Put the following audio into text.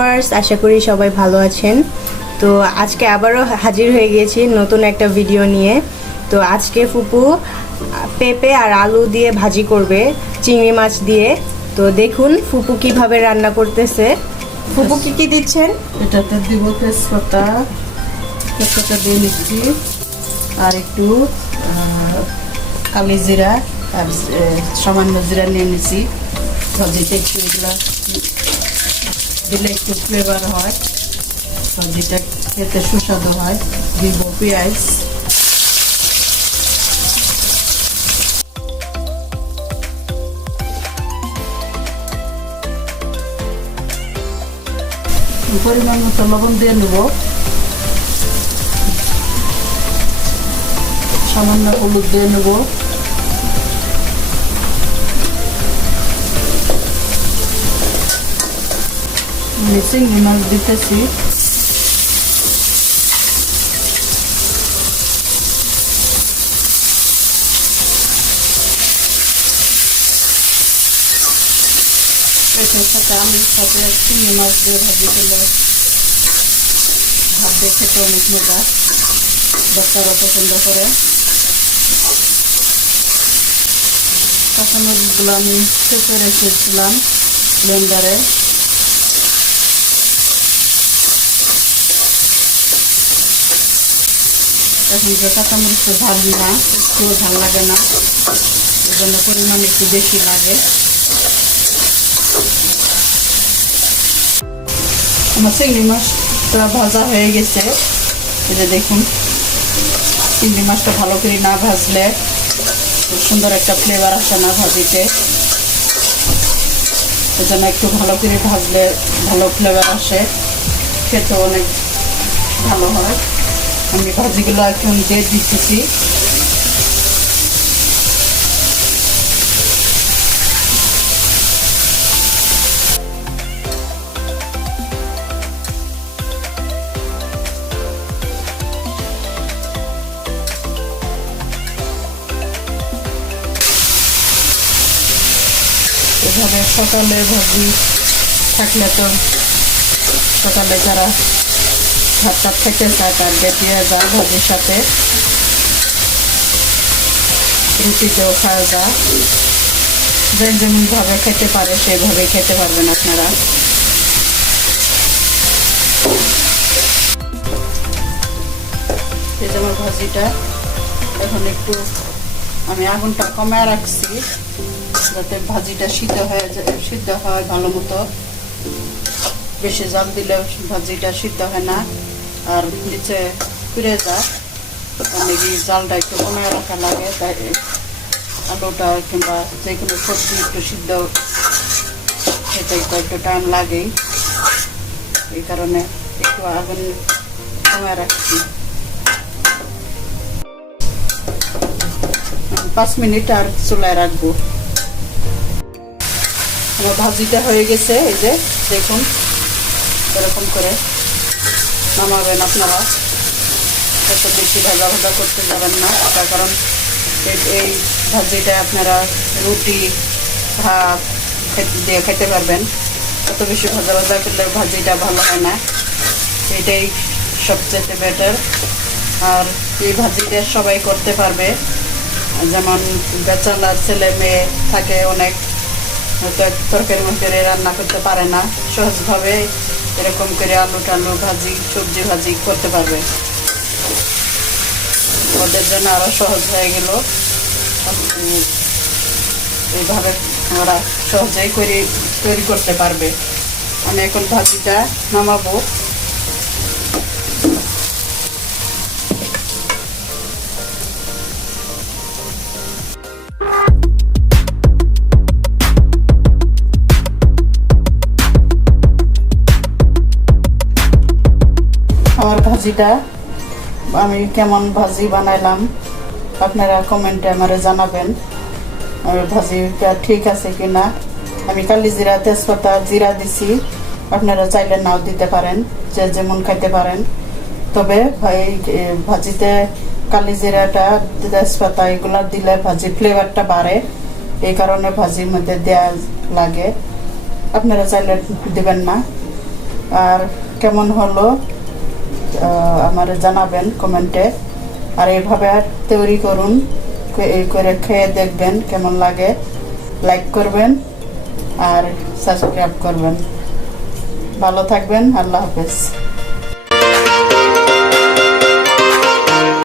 Viewers, আশা করি সবাই ভালো আছেন। তো আজকে আবারও হাজির হয়ে গেছি নতুন একটা ভিডিও নিয়ে। তো আজকে ফুপু পেঁপে আর আলু দিয়ে ভাজি করবে চিংড়ি মাছ দিয়ে। তো দেখুন ফুপু কিভাবে রান্না করতেছে। ফুপু কি কি দিচ্ছেন? এটাতে দিব তেজপাতা দিয়ে নিচ্ছি, আর একটু কালি জিরা আর সামান্য জিরা নিয়ে নিচ্ছি। ভাজিতে একটু এগুলা দিলে একটু ফ্লেভার হয়, ভাজিটা খেতে সুস্বাদু হয়। দিব পেঁয়াজ, পরিমাণ মতো লবণ দিয়ে নেব, সামান্য হলুদ দিয়ে নেব, চিংড়ি মাছ দিতেছি, এটার সাথে আলুর সাথে চিংড়ি মাছ দিয়ে ভাজি করলে ভাত দিয়ে খেতে অনেক মজা, বাচ্চারা পছন্দ করে। কাঁচামরিচগুলো আমি চেপে রেখেছিলাম ব্লেন্ডারে। এখন যে কাঁচামরিচটা ঝাল না, একটু ঝাল লাগে না, এর জন্য পরিমাণ একটু বেশি লাগে। আমার চিংড়ি মাছটা ভাজা হয়ে গেছে, এই যে দেখুন। চিংড়ি মাছটা ভালো করে না ভাজলে সুন্দর একটা ফ্লেভার আসে না ভাজিতে, এই জন্য একটু ভালো করে ভাজলে ভালো ফ্লেভার আসে, খেতে অনেক ভালো হয়। আমি ভাজিগুলো এখন দিয়ে দিচ্ছি। এভাবে সকালে ভাজি থাকলে তো সকালে যারা ভাতটা খেতে চায় তাদের দিয়ে যায়, ভাজির সাথে রুটিতেও খাওয়া যায়। যে যেমনভাবে খেতে পারে সেইভাবে খেতে পারবেন আপনারা। এই যে আমার ভাজিটা এখন একটু আমি আগুনটা কমায় রাখছি যাতে ভাজিটা সিদ্ধ হয় ভালো মতো। বেশি জাল দিলে ভাজিটা সিদ্ধ হয় না আর নিচে ফিরে যায়, অনেকই জালটা একটু কমায় রাখা লাগে। তাই আলুটা কিংবা যে কোনো সবজি একটু সিদ্ধ খেতে একটু টাইম লাগেই, এই কারণে একটু আগুন কমায় রাখছি। 5 মিনিট আর চুলায় রাখবো। আমার ভাজিটা হয়ে গেছে, এই যে দেখুন এরকম করে নামাবেন আপনারা। এত বেশি ভাজা ভাজা করতে যাবেন না, তার কারণ এই ভাজিটা আপনারা রুটি ভাত দিয়ে খেতে পারবেন। এত বেশি ভাজা ভাজা করলে ভাজিটা ভালো হয় না, এটাই সবচেয়ে বেটার। আর এই ভাজিটা সবাই করতে পারবে, যেমন বেচারা ছেলে মেয়ে থাকে অনেক, হয়তো তরকারি মরকারি রান্না করতে পারে না, সহজভাবে এরকম করে আলু টালু ভাজি সবজি ভাজি করতে পারবে। ওদের জন্য আরো সহজ হয়ে গেল। এইভাবে ওরা সহজেই তৈরি করতে পারবে। আমি এখন ভাজিটা নামাবো। আমার ভাজিটা আমি কেমন ভাজি বানাইলাম আপনারা কমেন্টে আমারে জানাবেন, আমার ভাজিটা ঠিক আছে কিনা। আমি কালি জিরা তেজপাতা জিরা দিছি, আপনারা চাইলে নাও দিতে পারেন, যে যেমন খাইতে পারেন। তবে ভাজিতে কালি জিরাটা তেজপাতা এগুলা দিলে ভাজি ফ্লেভারটা বাড়ে, এই কারণে ভাজির মধ্যে দেয়া লাগে। আপনারা চাইলে দিবেন না, আর কেমন হলো আমার জানাবেন কমেন্টে। আর এইভাবে তৈরি করুন, এই করে খেয়ে দেখবেন কেমন লাগে। লাইক করবেন আর সাবস্ক্রাইব করবেন। ভালো থাকবেন। আল্লাহ হাফেজ।